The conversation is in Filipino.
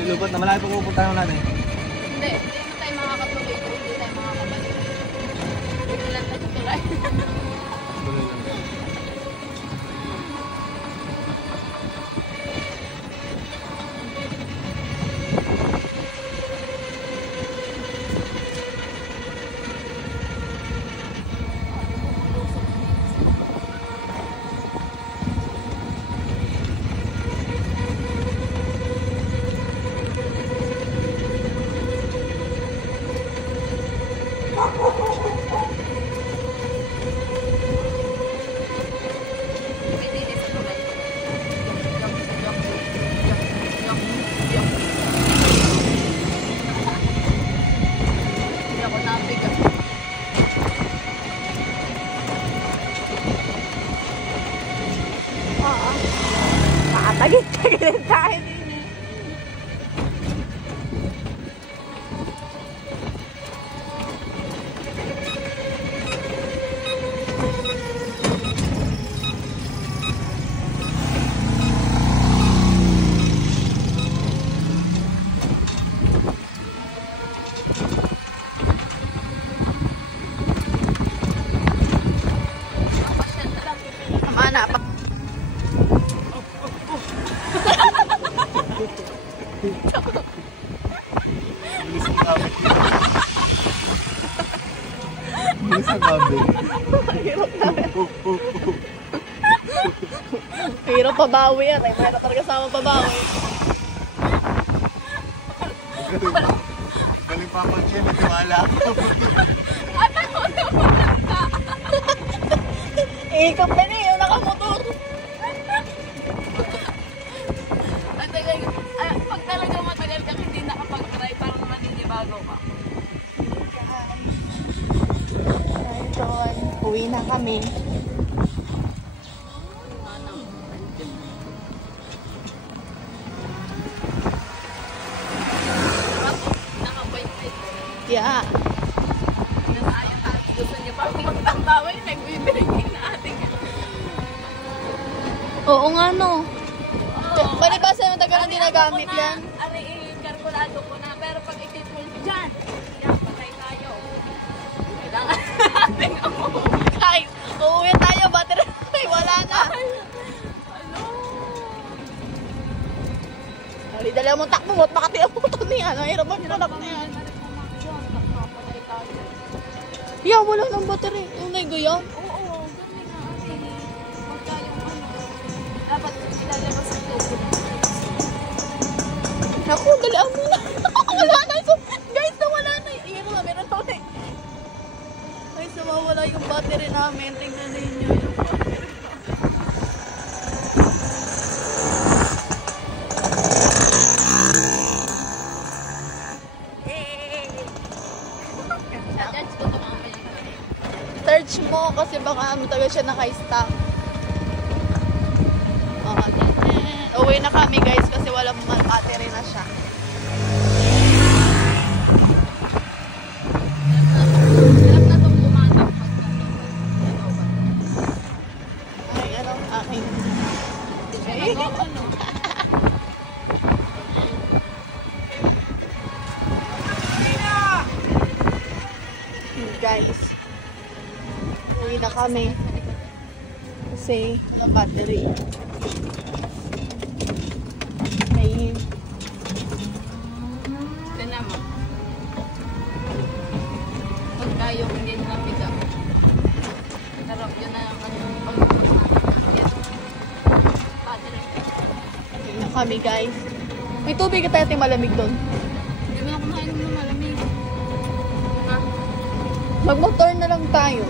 Maglubot na malayo pag pupuntahan natin. Hindi mo tayo makakatuloy kung hindi tayo makakabalik. Hindi lang tayo tulay. Tuloy lang. Tagit-tagilin tayo din. Mana pa? Bilis ang gabi. Hirap pabawi yan. Ay, mahirap talaga sama pabawi. Galing pa ako siya, nagtiwala ako. Ikap na niya, yung nakamotor. Pag talaga matagal kang hindi nakapag-try, parang maninibago ka. Ito, uwi na kami. Yeah. Gusto niya pa magtangtawin, nagbibigay na ating. Oo nga no. Pwede ba sa matagal na ginagamit yan? Ano, i-karkulado ko na. Pero pag itipol dyan, yan, patay tayo. Kailangan natin ako. Kahit uuwi tayo, battery wala na. Ano? Dali, dali mo takbo mo at makati ang puto niya. Nahirap ang product na yan. Yeah, wala nang battery. Yung naigayan. Oo, ganun nga. Pagka yung ano, dapat ilalabas ang tubo. Naku, dalian mo na. Wala na. So, guys, nawala na. Iyan mo, meron na ulit. Guys, nawawala yung battery namin. Tingnan ninyo yung battery namin. Search mo kasi baka matagal siya naka-stock. Uwi na kami guys kasi walang battery na siya. Sarap na itong tumatak. Ay, ano? Aking. Ay, ano? Guys. Uwi na kami. Kasi walang battery. Ay. Tignan mo. Pag tayo hindi na pick-up. Sarap yun na battery. Uwi na kami guys. May tubig ka tayo malamig doon. Hindi mo na kumain ng malamig. Ha? Mag-motor na lang tayo.